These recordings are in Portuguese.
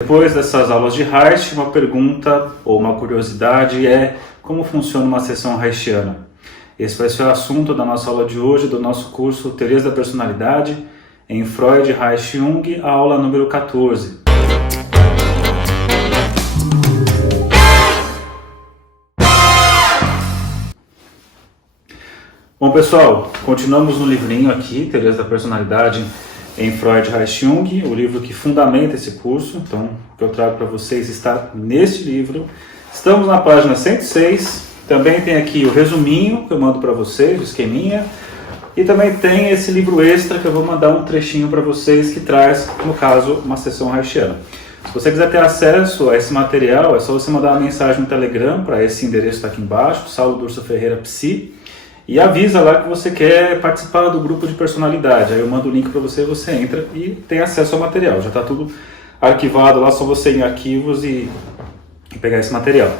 Depois dessas aulas de Reich, uma pergunta ou uma curiosidade é como funciona uma sessão reichiana. Esse vai ser o assunto da nossa aula de hoje, do nosso curso Teorias da Personalidade, em Freud, Reich e Jung, a aula número 14. Bom pessoal, continuamos no livrinho aqui, Teorias da Personalidade, em Freud, Reich e Jung, o livro que fundamenta esse curso. Então, o que eu trago para vocês está neste livro. Estamos na página 106, também tem aqui o resuminho que eu mando para vocês, o esqueminha, e também tem esse livro extra que eu vou mandar um trechinho para vocês que traz, no caso, uma sessão reichiana. Se você quiser ter acesso a esse material, é só você mandar uma mensagem no Telegram para esse endereço que está aqui embaixo, Saulo Durso Ferreira Psi, e avisa lá que você quer participar do grupo de personalidade. Aí eu mando o link para você, você entra e tem acesso ao material. Já está tudo arquivado lá, só você ir em arquivos e pegar esse material.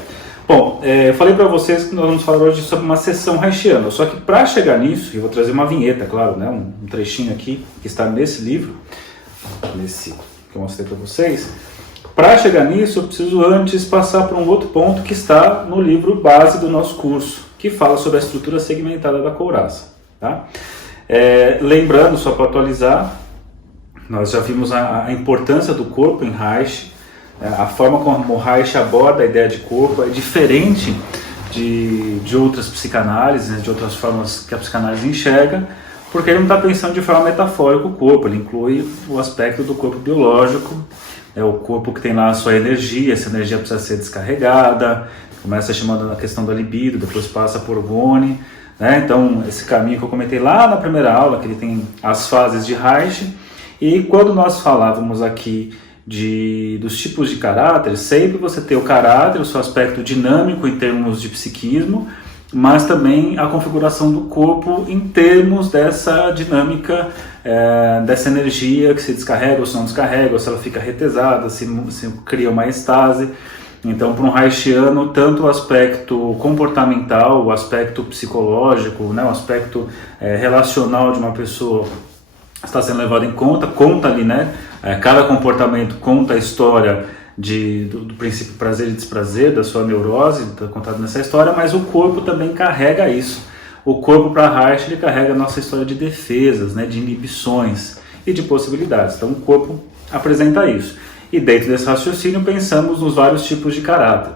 Bom, eu falei para vocês que nós vamos falar hoje sobre uma sessão reichiana. Só que para chegar nisso, eu vou trazer uma vinheta, claro, né, um trechinho aqui que está nesse livro, nesse que eu mostrei para vocês. Para chegar nisso, eu preciso antes passar por um outro ponto que está no livro base do nosso curso, que fala sobre a estrutura segmentada da couraça. Tá? Lembrando, só para atualizar, nós já vimos a importância do corpo em Reich, a forma como Reich aborda a ideia de corpo é diferente de outras psicanálises, né, de outras formas que a psicanálise enxerga, porque ele não está pensando de forma metafórica o corpo, ele inclui o aspecto do corpo biológico, o corpo que tem lá a sua energia, essa energia precisa ser descarregada, começa chamando a questão da libido, depois passa por Goni, né? Então esse caminho que eu comentei lá na primeira aula, que ele tem as fases de Reich, e quando nós falávamos aqui dos tipos de caráter, sempre você tem o caráter, o seu aspecto dinâmico em termos de psiquismo, mas também a configuração do corpo em termos dessa dinâmica, dessa energia que se descarrega ou se não descarrega, ou se ela fica retesada, se cria uma estase. Então, para um reichiano, tanto o aspecto comportamental, o aspecto psicológico, né, o aspecto relacional de uma pessoa está sendo levado em conta ali, né? Cada comportamento conta a história do princípio prazer e desprazer, da sua neurose, está contado nessa história, mas o corpo também carrega isso. O corpo, para Reich, ele carrega a nossa história de defesas, né, de inibições e de possibilidades. Então, o corpo apresenta isso. E dentro desse raciocínio pensamos nos vários tipos de caráter.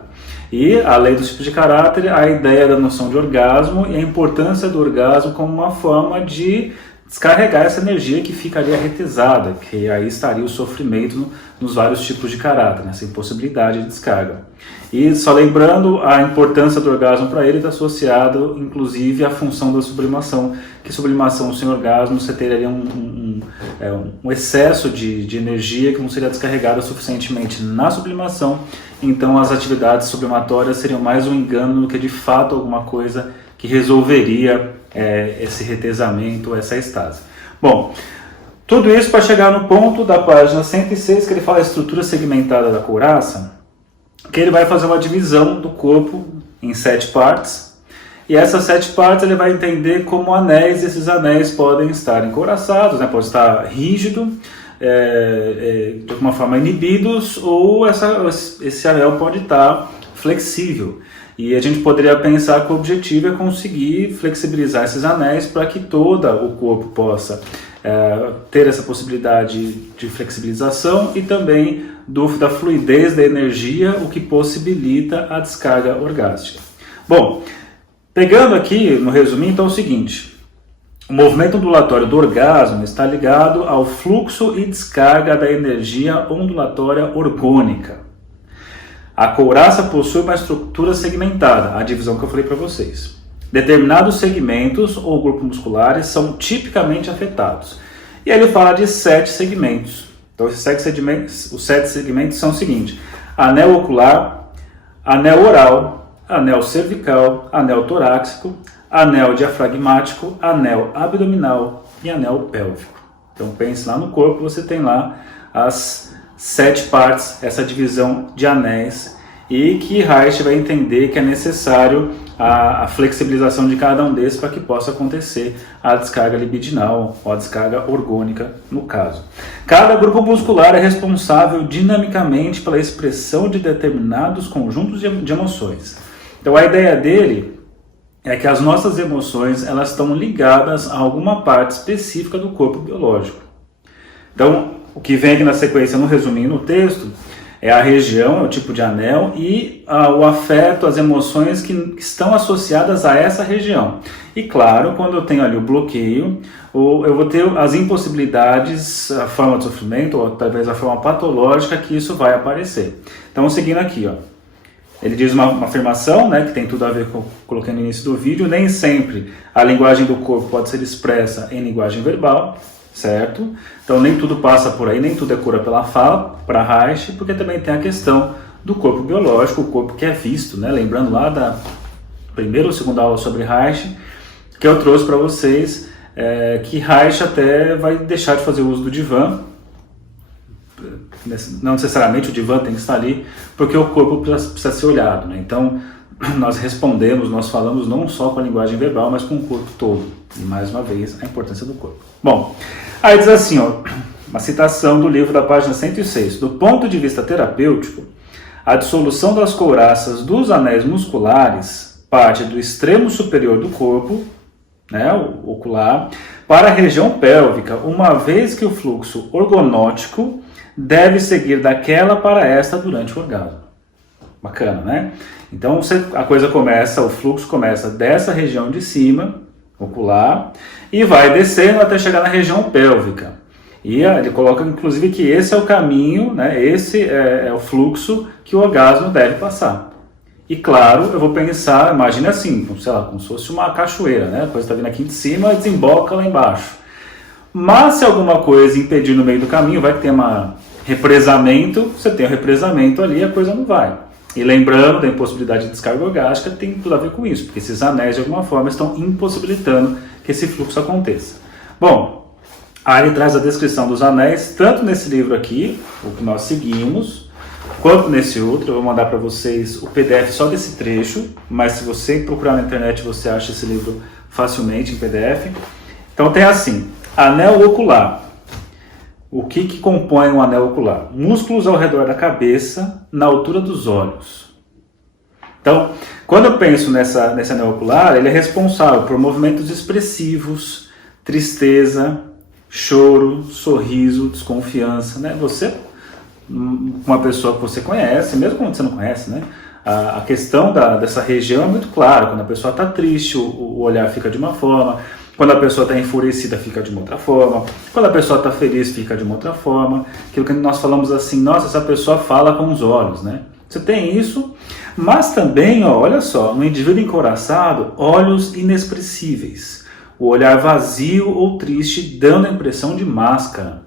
E, além dos tipos de caráter, a ideia da noção de orgasmo e a importância do orgasmo como uma forma de descarregar essa energia que ficaria retesada, que aí estaria o sofrimento nos vários tipos de caráter, nessa impossibilidade de descarga. E só lembrando, a importância do orgasmo para ele está associado, inclusive, à função da sublimação, que sublimação sem orgasmo você teria um excesso de energia que não seria descarregada suficientemente na sublimação, então as atividades sublimatórias seriam mais um engano do que de fato alguma coisa que resolveria esse retesamento, essa estase. Bom, tudo isso para chegar no ponto da página 106, que ele fala a estrutura segmentada da couraça, que ele vai fazer uma divisão do corpo em 7 partes, e essas 7 partes ele vai entender como anéis, esses anéis podem estar encouraçados, né, pode estar rígido, de alguma forma inibidos, ou esse anel pode estar flexível. E a gente poderia pensar que o objetivo é conseguir flexibilizar esses anéis para que todo o corpo possa ter essa possibilidade de flexibilização e também da fluidez da energia, o que possibilita a descarga orgástica. Bom, pegando aqui no resuminho, então é o seguinte: o movimento ondulatório do orgasmo está ligado ao fluxo e descarga da energia ondulatória orgônica. A couraça possui uma estrutura segmentada, a divisão que eu falei para vocês. Determinados segmentos ou grupos musculares são tipicamente afetados. E aí ele fala de 7 segmentos. Então os 7 segmentos são o seguinte: anel ocular, anel oral, anel cervical, anel torácico, anel diafragmático, anel abdominal e anel pélvico. Então pense lá no corpo, você tem lá as 7 partes, essa divisão de anéis, e que Reich vai entender que é necessário a flexibilização de cada um desses para que possa acontecer a descarga libidinal ou a descarga orgônica no caso. Cada grupo muscular é responsável dinamicamente pela expressão de determinados conjuntos de emoções. Então a ideia dele é que as nossas emoções elas estão ligadas a alguma parte específica do corpo biológico. Então o que vem aqui na sequência, no resuminho no texto, é a região, é o tipo de anel e o afeto, as emoções que estão associadas a essa região. E claro, quando eu tenho ali o bloqueio, eu vou ter as impossibilidades, a forma de sofrimento, ou talvez a forma patológica que isso vai aparecer. Então, seguindo aqui, ó, ele diz uma afirmação, né, que tem tudo a ver com o que eu coloquei no início do vídeo, nem sempre a linguagem do corpo pode ser expressa em linguagem verbal, certo? Então nem tudo passa por aí, nem tudo é cura pela fala, para Reich, porque também tem a questão do corpo biológico, o corpo que é visto, né? Lembrando lá da primeira ou segunda aula sobre Reich, que eu trouxe para vocês, que Reich até vai deixar de fazer uso do divã, não necessariamente o divã tem que estar ali, porque o corpo precisa ser olhado, né? Então nós respondemos, nós falamos não só com a linguagem verbal, mas com o corpo todo. E mais uma vez, a importância do corpo. Bom, aí diz assim, ó, uma citação do livro da página 106. Do ponto de vista terapêutico, a dissolução das couraças dos anéis musculares parte do extremo superior do corpo, né, o ocular, para a região pélvica, uma vez que o fluxo orgonótico deve seguir daquela para esta durante o orgasmo. Bacana, né? Então a coisa começa, o fluxo começa dessa região de cima, ocular, e vai descendo até chegar na região pélvica. E ele coloca inclusive que esse é o caminho, né? Esse é o fluxo que o orgasmo deve passar. E claro, eu vou pensar, imagine assim, sei lá, como se fosse uma cachoeira, né? A coisa está vindo aqui de cima e desemboca lá embaixo. Mas se alguma coisa impedir no meio do caminho, vai ter um represamento, você tem um represamento ali, a coisa não vai. E lembrando da impossibilidade de descarga orgástica, tem tudo a ver com isso, porque esses anéis de alguma forma estão impossibilitando que esse fluxo aconteça. Bom, aí ele traz a descrição dos anéis, tanto nesse livro aqui, o que nós seguimos, quanto nesse outro. Eu vou mandar para vocês o PDF só desse trecho, mas se você procurar na internet você acha esse livro facilmente em PDF. Então tem assim, anel ocular. O que compõe um anel ocular? Músculos ao redor da cabeça, na altura dos olhos. Então, quando eu penso nesse anel ocular, ele é responsável por movimentos expressivos, tristeza, choro, sorriso, desconfiança, né? Você, uma pessoa que você conhece, mesmo quando você não conhece, né? A questão dessa região é muito clara. Quando a pessoa está triste, o olhar fica de uma forma. Quando a pessoa está enfurecida, fica de uma outra forma. Quando a pessoa está feliz, fica de uma outra forma. Aquilo que nós falamos assim, nossa, essa pessoa fala com os olhos, né? Você tem isso, mas também, ó, olha só, no indivíduo encouraçado, olhos inexpressíveis. O olhar vazio ou triste, dando a impressão de máscara.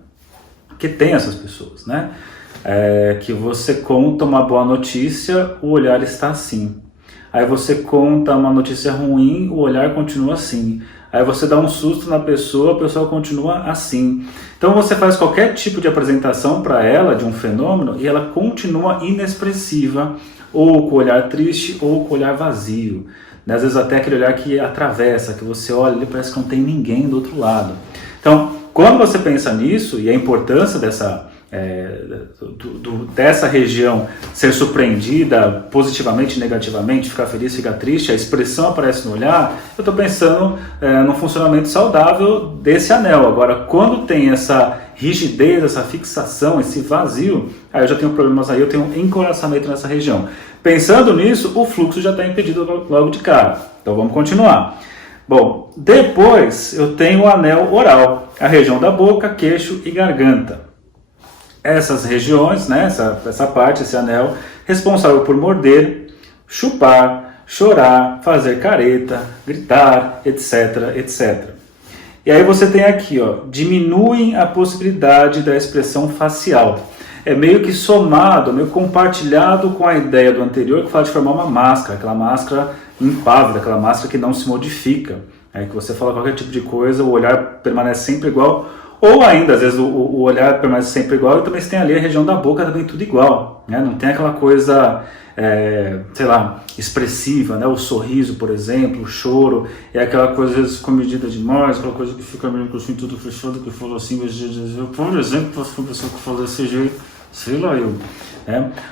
Porque tem essas pessoas, né? Que você conta uma boa notícia, o olhar está assim. Aí você conta uma notícia ruim, o olhar continua assim. Aí você dá um susto na pessoa, a pessoa continua assim. Então você faz qualquer tipo de apresentação para ela de um fenômeno e ela continua inexpressiva, ou com o olhar triste, ou com o olhar vazio. Às vezes até aquele olhar que atravessa, que você olha e parece que não tem ninguém do outro lado. Então, quando você pensa nisso, e a importância dessa região ser surpreendida positivamente, negativamente, ficar feliz, ficar triste, a expressão aparece no olhar, eu estou pensando no funcionamento saudável desse anel. Agora, quando tem essa rigidez, essa fixação, esse vazio, aí eu já tenho problemas aí, eu tenho um encoraçamento nessa região. Pensando nisso, o fluxo já está impedido logo de cara. Então vamos continuar. Bom, depois eu tenho o anel oral, a região da boca, queixo e garganta. Essas regiões, né, essa parte, esse anel, responsável por morder, chupar, chorar, fazer careta, gritar, etc, etc. E aí você tem aqui, ó, diminuem a possibilidade da expressão facial. É meio que somado, meio compartilhado com a ideia do anterior, que fala de formar uma máscara, aquela máscara impávida, aquela máscara que não se modifica. Aí que você fala qualquer tipo de coisa, o olhar permanece sempre igual, Ou ainda, às vezes, o olhar permanece sempre igual, e também você tem ali a região da boca também tudo igual, né? Não tem aquela coisa, sei lá, expressiva, né? O sorriso, por exemplo, o choro, é aquela coisa, às vezes, com medida demais, aquela coisa que fica meio com assim, tudo fechado, que falou assim, por exemplo, se uma pessoa que fala desse jeito, sei lá, eu...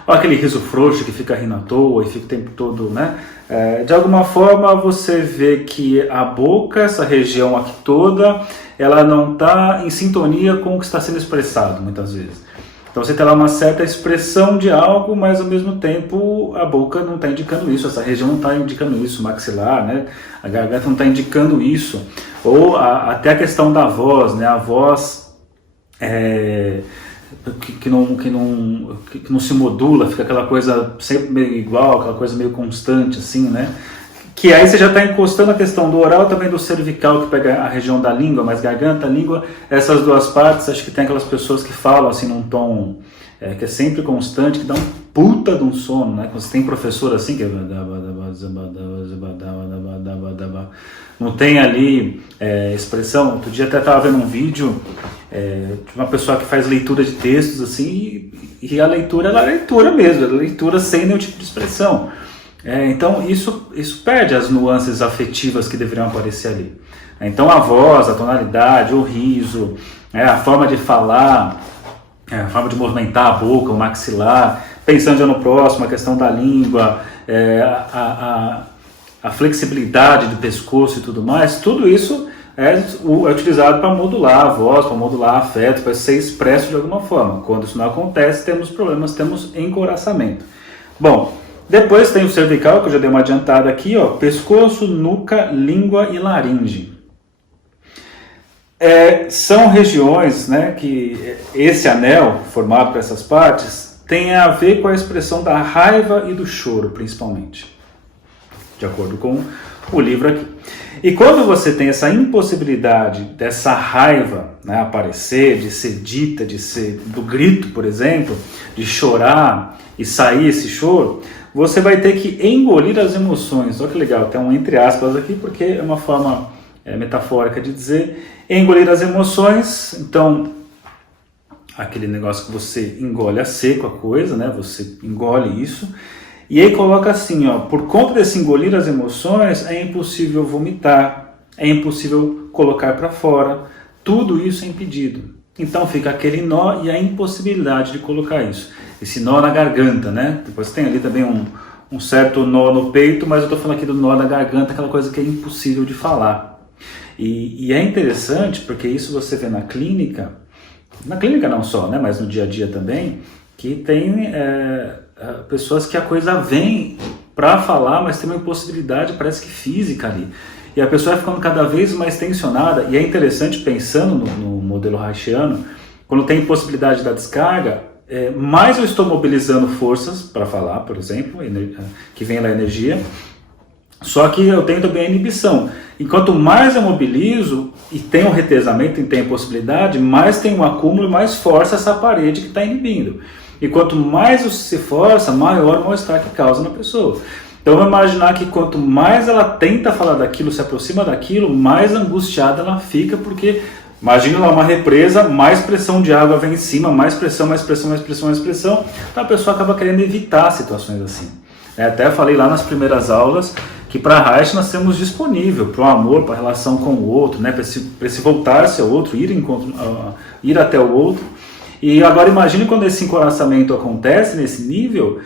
Ou aquele riso frouxo que fica rindo à toa e fica o tempo todo, né? De alguma forma você vê que a boca, essa região aqui toda, ela não está em sintonia com o que está sendo expressado, muitas vezes. Então você tem lá uma certa expressão de algo, mas ao mesmo tempo a boca não está indicando isso, essa região não está indicando isso, o maxilar, né? A garganta não está indicando isso. Ou até a questão da voz, né? A voz que não se modula, fica aquela coisa sempre meio igual, aquela coisa meio constante, assim, né? Que aí você já está encostando a questão do oral, também do cervical, que pega a região da língua, mas garganta, língua, essas duas partes, acho que tem aquelas pessoas que falam assim num tom que é sempre constante, que dá um puta de um sono, né? Quando você tem professor assim, que não tem ali expressão. Outro dia até estava vendo um vídeo de uma pessoa que faz leitura de textos assim, e a leitura ela é leitura mesmo, é leitura sem nenhum tipo de expressão. Então isso perde as nuances afetivas que deveriam aparecer ali. Então a voz, a tonalidade, o riso, a forma de falar, a forma de movimentar a boca, o maxilar, pensando já no próximo, a questão da língua, a flexibilidade do pescoço e tudo mais, tudo isso é utilizado para modular a voz, para modular afeto, para ser expresso de alguma forma. Quando isso não acontece, temos problemas, temos encouraçamento. Bom, depois tem o cervical, que eu já dei uma adiantada aqui, ó, pescoço, nuca, língua e laringe. São regiões, né, que esse anel formado por essas partes tem a ver com a expressão da raiva e do choro, principalmente, de acordo com o livro aqui. E quando você tem essa impossibilidade dessa raiva, né, aparecer, de ser dita, de ser do grito, por exemplo, de chorar e sair esse choro, você vai ter que engolir as emoções. Olha que legal, tem um entre aspas aqui, porque é uma forma metafórica de dizer engolir as emoções. Então, aquele negócio que você engole a seco a coisa, né? Você engole isso. E aí coloca assim, ó, por conta desse engolir as emoções, é impossível vomitar, é impossível colocar para fora, tudo isso é impedido. Então fica aquele nó e a impossibilidade de colocar isso. Esse nó na garganta, né? Depois tem ali também um certo nó no peito, mas eu estou falando aqui do nó na garganta, aquela coisa que é impossível de falar. E é interessante porque isso você vê na clínica não só, né, mas no dia a dia também, que tem pessoas que a coisa vem para falar, mas tem uma impossibilidade, parece que física ali. E a pessoa vai ficando cada vez mais tensionada, e é interessante, pensando no modelo Reichiano, quando tem impossibilidade da descarga, mais eu estou mobilizando forças para falar, por exemplo, que vem da energia, só que eu tenho também a inibição. Enquanto mais eu mobilizo e tenho um retesamento e tenho possibilidade, mais tem um acúmulo e mais força essa parede que está inibindo. E quanto mais se força, maior o mal-estar que causa na pessoa. Então vamos imaginar que quanto mais ela tenta falar daquilo, se aproxima daquilo, mais angustiada ela fica, porque imagina lá uma represa, mais pressão de água vem em cima, mais pressão, mais pressão, mais pressão, mais pressão. Então a pessoa acaba querendo evitar situações assim. Até falei lá nas primeiras aulas que para a Reich nós temos disponível para o amor, para a relação com o outro, né? para esse voltar-se ao outro, ir até o outro. E agora imagine quando esse encoraçamento acontece nesse nível,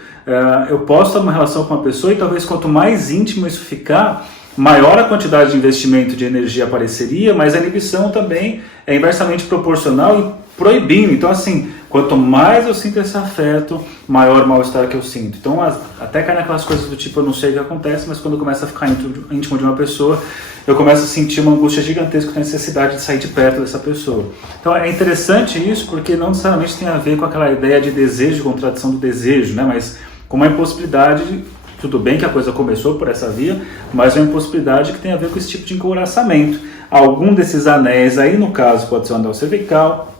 eu posso ter uma relação com uma pessoa e talvez quanto mais íntimo isso ficar, maior a quantidade de investimento de energia apareceria, mas a inibição também é inversamente proporcional e proibindo. Então assim, quanto mais eu sinto esse afeto, maior o mal-estar que eu sinto. Então até cai naquelas coisas do tipo, eu não sei o que acontece, mas quando começa a ficar íntimo de uma pessoa, eu começo a sentir uma angústia gigantesca com a necessidade de sair de perto dessa pessoa. Então é interessante isso, porque não necessariamente tem a ver com aquela ideia de desejo, de contradição do desejo, né? Mas com uma impossibilidade, tudo bem que a coisa começou por essa via, mas é uma impossibilidade que tem a ver com esse tipo de encouraçamento. Algum desses anéis aí, no caso, pode ser o anel cervical,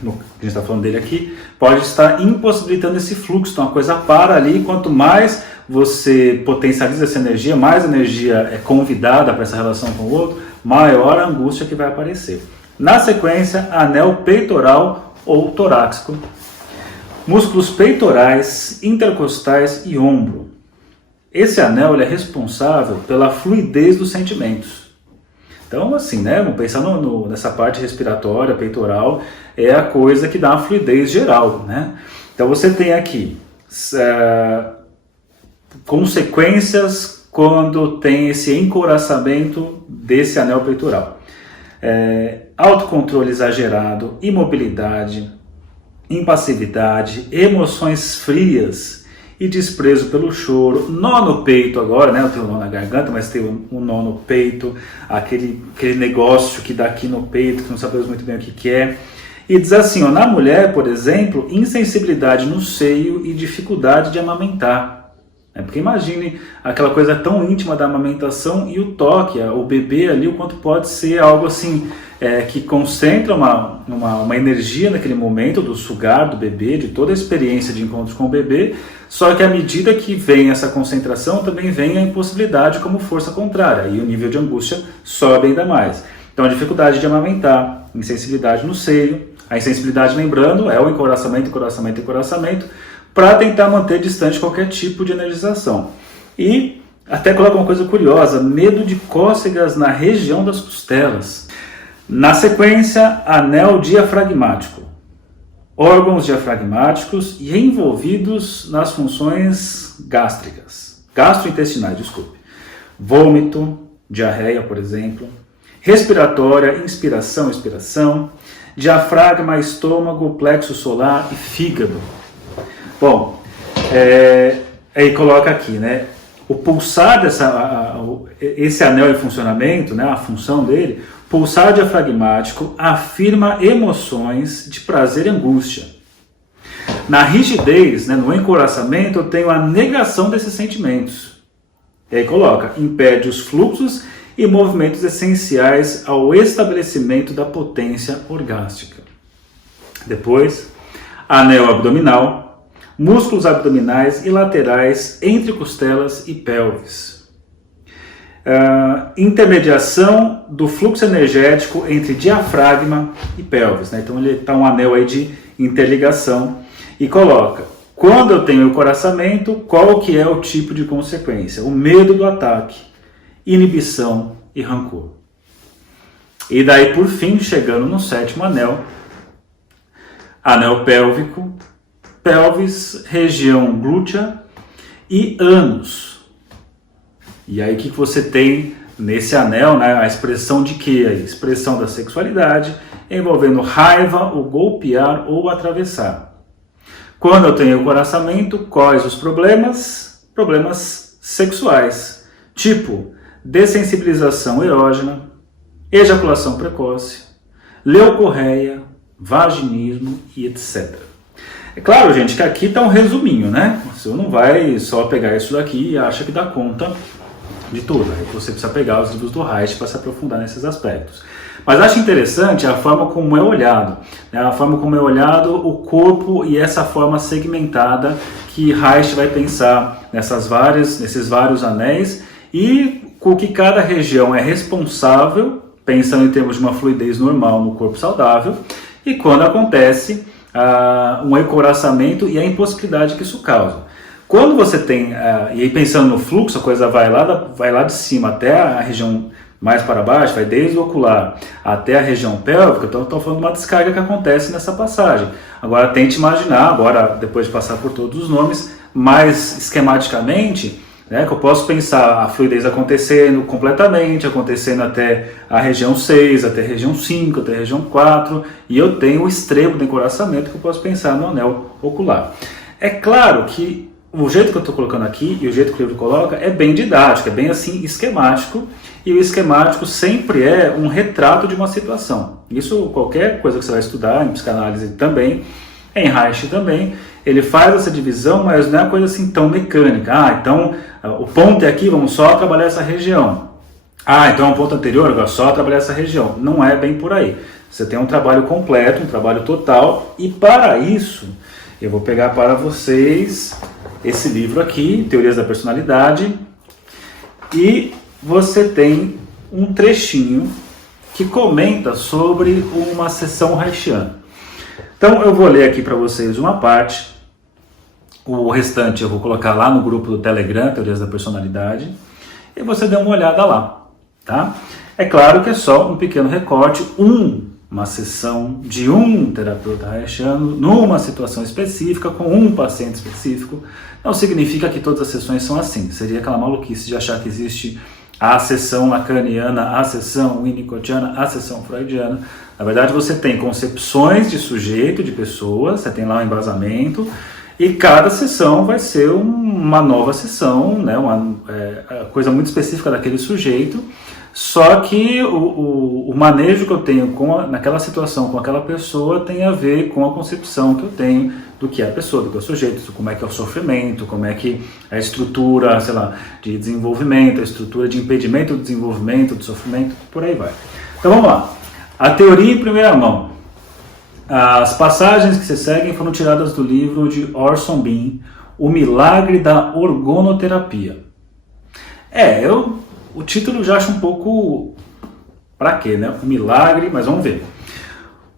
que a gente está falando dele aqui, pode estar impossibilitando esse fluxo. Então a coisa para ali, quanto mais você potencializa essa energia, mais energia é convidada para essa relação com o outro, maior a angústia que vai aparecer. Na sequência, anel peitoral ou torácico. Músculos peitorais, intercostais e ombro. Esse anel ele é responsável pela fluidez dos sentimentos. Então, assim, né, vamos pensar nessa parte respiratória, peitoral, é a coisa que dá uma fluidez geral, né? Então, você tem aqui consequências quando tem esse encouraçamento desse anel peitoral. Autocontrole exagerado, imobilidade, impassividade, emoções frias e desprezo pelo choro, nó no peito agora, né? Eu tenho um nó na garganta, mas tem um nó no peito, aquele negócio que dá aqui no peito, que não sabemos muito bem o que é. E diz assim, ó, na mulher, por exemplo, insensibilidade no seio e dificuldade de amamentar. Porque imagine aquela coisa tão íntima da amamentação e o toque, o bebê ali, o quanto pode ser algo assim, que concentra uma energia naquele momento do sugar do bebê, de toda a experiência de encontros com o bebê, só que à medida que vem essa concentração, também vem a impossibilidade como força contrária, e o nível de angústia sobe ainda mais. Então a dificuldade de amamentar, insensibilidade no seio, a insensibilidade, lembrando, é o encoraçamento, para tentar manter distante qualquer tipo de energização. E até coloca uma coisa curiosa, medo de cócegas na região das costelas. Na sequência, anel diafragmático. Órgãos diafragmáticos e envolvidos nas funções gastrointestinais, vômito, diarreia, por exemplo, respiratória, inspiração, expiração, diafragma, estômago, plexo solar e fígado. Bom, aí coloca aqui, né? O pulsar esse anel em funcionamento, né? A função dele, pulsar diafragmático afirma emoções de prazer e angústia. Na rigidez, né, no encoraçamento, eu tenho a negação desses sentimentos. E aí coloca, impede os fluxos e movimentos essenciais ao estabelecimento da potência orgástica. Depois, anel abdominal, músculos abdominais e laterais entre costelas e pelvis. Intermediação do fluxo energético entre diafragma e pelvis, né? Então ele está um anel aí de interligação e coloca, quando eu tenho encoraçamento, qual que é o tipo de consequência? O medo do ataque, inibição e rancor. E daí por fim, chegando no sétimo anel, anel pélvico, pelvis, região glútea e ânus. E aí o que você tem nesse anel, né? A expressão de quê? A expressão da sexualidade, envolvendo raiva, o golpear ou atravessar. Quando eu tenho encoraçamento, quais os problemas? Problemas sexuais, tipo dessensibilização erógena, ejaculação precoce, leucorreia, vaginismo e etc. É claro, gente, que aqui está um resuminho, né? Você não vai só pegar isso daqui e acha que dá conta de tudo. Aí você precisa pegar os livros do Reich para se aprofundar nesses aspectos. Mas acho interessante a forma como é olhado, né? A forma como é olhado o corpo e essa forma segmentada que Reich vai pensar nesses vários anéis e com que cada região é responsável, pensando em termos de uma fluidez normal no corpo saudável, e quando acontece um encoraçamento e a impossibilidade que isso causa. Quando você tem, e aí pensando no fluxo, a coisa vai lá de cima até a região mais para baixo, vai desde o ocular até a região pélvica, então estou falando de uma descarga que acontece nessa passagem. Agora tente imaginar, depois de passar por todos os nomes, mais esquematicamente, né, que eu posso pensar a fluidez acontecendo completamente, acontecendo até a região 6, até a região 5, até a região 4, e eu tenho o extremo do encoraçamento que eu posso pensar no anel ocular. É claro que o jeito que eu estou colocando aqui e o jeito que o livro coloca é bem didático, é bem assim esquemático, e o esquemático sempre é um retrato de uma situação. Isso qualquer coisa que você vai estudar, em psicanálise também, em Reich também, ele faz essa divisão, mas não é uma coisa assim tão mecânica. Então o ponto é aqui, vamos só trabalhar essa região. Então é um ponto anterior, agora só trabalhar essa região. Não é bem por aí. Você tem um trabalho completo, um trabalho total, e para isso eu vou pegar para vocês esse livro aqui, Teorias da Personalidade, e você tem um trechinho que comenta sobre uma sessão haitiana. Então eu vou ler aqui para vocês uma parte, o restante eu vou colocar lá no grupo do Telegram, Teorias da Personalidade, e você dê uma olhada lá, tá? É claro que é só um pequeno recorte, uma sessão de um terapeuta haitiano numa situação específica, com um paciente específico. Não significa que todas as sessões são assim. Seria aquela maluquice de achar que existe a sessão lacaniana, a sessão winnicottiana, a sessão freudiana. Na verdade, você tem concepções de sujeito, de pessoa, você tem lá um embasamento, e cada sessão vai ser uma nova sessão, né, uma coisa muito específica daquele sujeito. Só que o manejo que eu tenho naquela situação com aquela pessoa tem a ver com a concepção que eu tenho do que é a pessoa, do que é o sujeito, como é que é o sofrimento, como é que é a estrutura, sei lá, de desenvolvimento, a estrutura de impedimento do desenvolvimento, do sofrimento, por aí vai. Então vamos lá. A teoria em primeira mão. As passagens que se seguem foram tiradas do livro de Orson Bean, O Milagre da Organoterapia. O título já acho um pouco... Pra quê, né? Um milagre, mas vamos ver.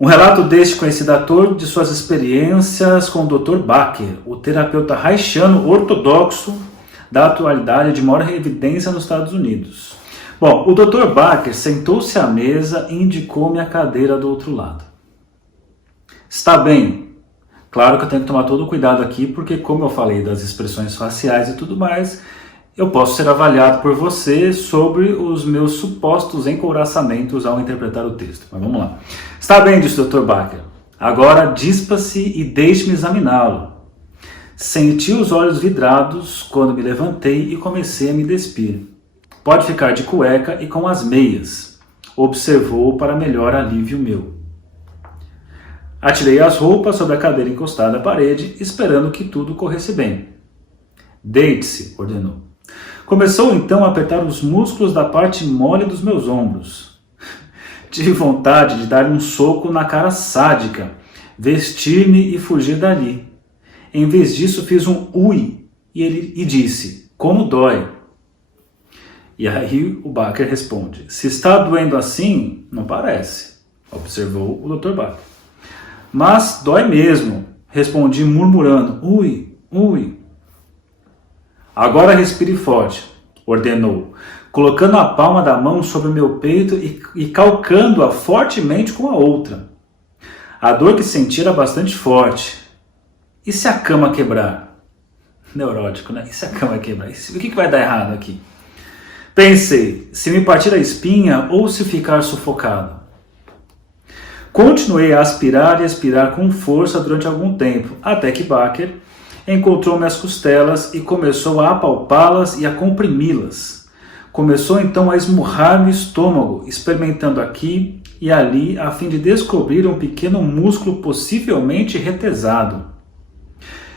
Um relato deste conhecido ator de suas experiências com o Dr. Baker, o terapeuta haitiano ortodoxo da atualidade de maior evidência nos Estados Unidos. Bom, o Dr. Baker sentou-se à mesa e indicou-me a cadeira do outro lado. Está bem. Claro que eu tenho que tomar todo o cuidado aqui, porque como eu falei das expressões faciais e tudo mais, eu posso ser avaliado por você sobre os meus supostos encouraçamentos ao interpretar o texto. Mas vamos lá. Está bem, disse o Dr. Baker. Agora dispa-se e deixe-me examiná-lo. Senti os olhos vidrados quando me levantei e comecei a me despir. Pode ficar de cueca e com as meias, observou para melhor alívio meu. Atirei as roupas sobre a cadeira encostada à parede, esperando que tudo corresse bem. Deite-se, ordenou. Começou então a apertar os músculos da parte mole dos meus ombros. Tive vontade de dar um soco na cara sádica, vestir-me e fugir dali. Em vez disso fiz um ui e disse, como dói? E aí o Baker responde, se está doendo assim, não parece, observou o Dr. Baker. Mas dói mesmo, respondi murmurando, ui, ui. Agora respire forte, ordenou, colocando a palma da mão sobre o meu peito e calcando-a fortemente com a outra. A dor que senti era bastante forte. E se a cama quebrar? Neurótico, né? E se a cama quebrar? O que vai dar errado aqui? Pensei, se me partir a espinha ou se ficar sufocado. Continuei a aspirar e expirar com força durante algum tempo, até que Baker encontrou minhas costelas e começou a apalpá-las e a comprimi-las. Começou então a esmurrar no estômago, experimentando aqui e ali a fim de descobrir um pequeno músculo possivelmente retesado.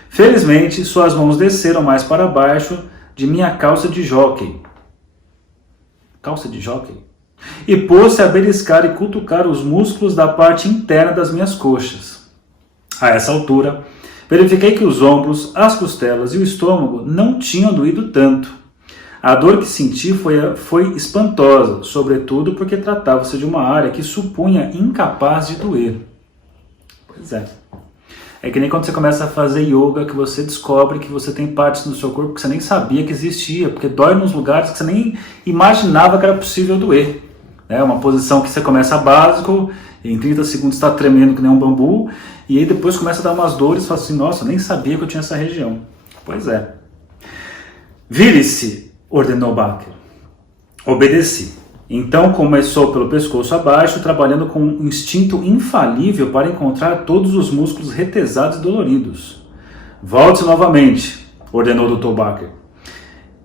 Felizmente, suas mãos desceram mais para baixo de minha calça de jóquei. Calça de jóquei? E pôs-se a beliscar e cutucar os músculos da parte interna das minhas coxas. A essa altura, verifiquei que os ombros, as costelas e o estômago não tinham doído tanto. A dor que senti foi espantosa, sobretudo porque tratava-se de uma área que supunha incapaz de doer. Pois é. É que nem quando você começa a fazer yoga, que você descobre que você tem partes no seu corpo que você nem sabia que existia, porque dói nos lugares que você nem imaginava que era possível doer. É uma posição que você começa básico, e em 30 segundos está tremendo que nem um bambu, e aí depois começa a dar umas dores e fala assim, nossa, eu nem sabia que eu tinha essa região. Pois é. Vire-se, ordenou Baker. Obedeci. Então começou pelo pescoço abaixo, trabalhando com um instinto infalível para encontrar todos os músculos retesados e doloridos. Volte-se novamente, ordenou o Dr. Baker.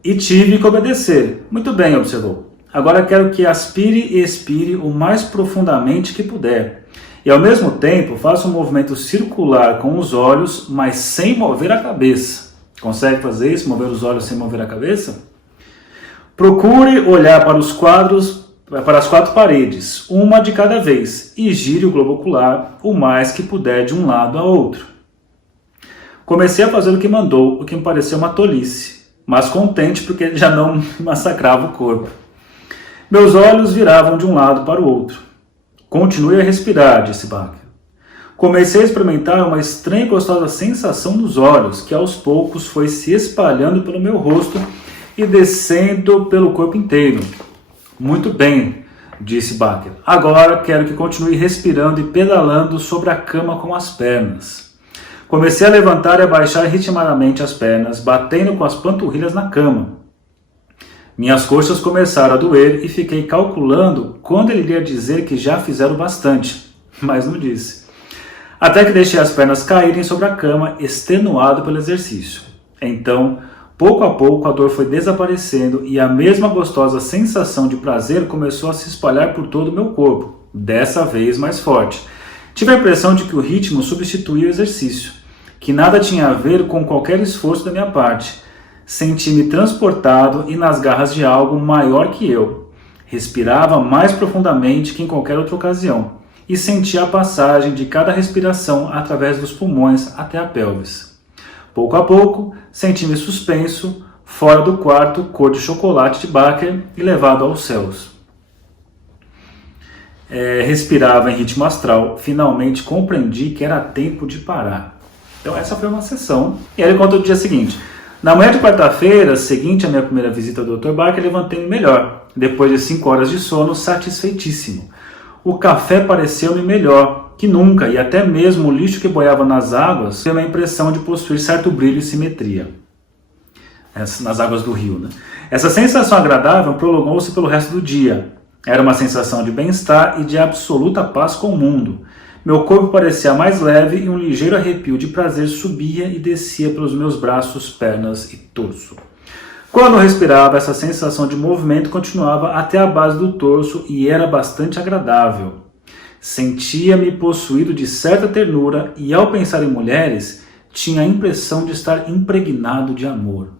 E tive que obedecer. Muito bem, observou. Agora quero que aspire e expire o mais profundamente que puder. E ao mesmo tempo faça um movimento circular com os olhos, mas sem mover a cabeça. Consegue fazer isso, mover os olhos sem mover a cabeça? Procure olhar para as 4 paredes, uma de cada vez, e gire o globo ocular o mais que puder de um lado a outro. Comecei a fazer o que mandou, o que me pareceu uma tolice, mas contente porque já não massacrava o corpo. Meus olhos viravam de um lado para o outro. Continue a respirar, disse Baker. Comecei a experimentar uma estranha e gostosa sensação nos olhos, que aos poucos foi se espalhando pelo meu rosto e descendo pelo corpo inteiro. Muito bem, disse Baker. Agora quero que continue respirando e pedalando sobre a cama com as pernas. Comecei a levantar e abaixar ritmadamente as pernas, batendo com as panturrilhas na cama. Minhas coxas começaram a doer e fiquei calculando quando ele iria dizer que já fizeram bastante, mas não disse. Até que deixei as pernas caírem sobre a cama, extenuado pelo exercício. Então, pouco a pouco, a dor foi desaparecendo e a mesma gostosa sensação de prazer começou a se espalhar por todo o meu corpo, dessa vez mais forte. Tive a impressão de que o ritmo substituía o exercício, que nada tinha a ver com qualquer esforço da minha parte. Senti-me transportado e nas garras de algo maior que eu. Respirava mais profundamente que em qualquer outra ocasião e sentia a passagem de cada respiração através dos pulmões até a pelvis. Pouco a pouco, senti-me suspenso, fora do quarto cor de chocolate de Baker e levado aos céus. Respirava em ritmo astral, finalmente compreendi que era tempo de parar. Então essa foi uma sessão. E aí ele conta o dia seguinte. Na manhã de quarta-feira, seguinte à minha primeira visita ao Dr. Baker, levantei-me melhor, depois de 5 horas de sono, satisfeitíssimo. O café pareceu-me melhor que nunca, e até mesmo o lixo que boiava nas águas deu a impressão de possuir certo brilho e simetria. Nas águas do rio, né? Essa sensação agradável prolongou-se pelo resto do dia. Era uma sensação de bem-estar e de absoluta paz com o mundo. Meu corpo parecia mais leve e um ligeiro arrepio de prazer subia e descia pelos meus braços, pernas e torso. Quando eu respirava, essa sensação de movimento continuava até a base do torso e era bastante agradável. Sentia-me possuído de certa ternura e, ao pensar em mulheres, tinha a impressão de estar impregnado de amor.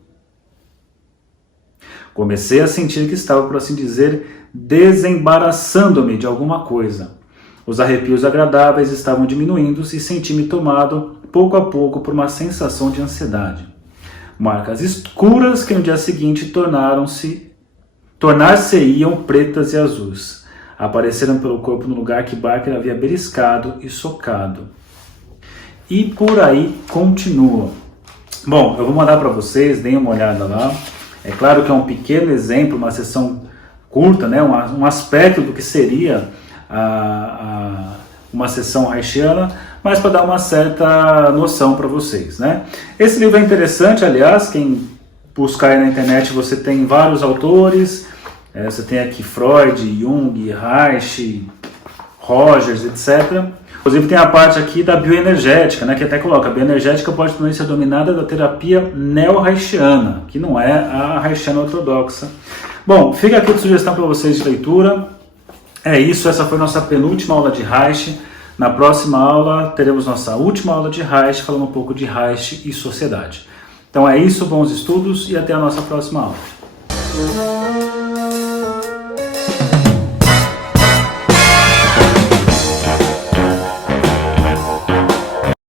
Comecei a sentir que estava, por assim dizer, desembaraçando-me de alguma coisa. Os arrepios agradáveis estavam diminuindo e senti-me tomado, pouco a pouco, por uma sensação de ansiedade. Marcas escuras que no dia seguinte tornar-se-iam pretas e azuis. Apareceram pelo corpo no lugar que Baker havia beliscado e socado. E por aí continua. Bom, eu vou mandar para vocês, deem uma olhada lá. É claro que é um pequeno exemplo, uma sessão curta, né? Um aspecto do que seria uma sessão haitiana, mas para dar uma certa noção para vocês, né? Esse livro é interessante, aliás, quem buscar aí na internet você tem vários autores, você tem aqui Freud, Jung, Reich, Rogers, etc. Inclusive tem a parte aqui da bioenergética, né, que até coloca, a bioenergética pode também ser dominada da terapia neo-haitiana, que não é a haitiana ortodoxa. Bom, fica aqui a sugestão para vocês de leitura. É isso, essa foi nossa penúltima aula de Reich. Na próxima aula teremos nossa última aula de Reich, falando um pouco de Reich e sociedade. Então é isso, bons estudos e até a nossa próxima aula.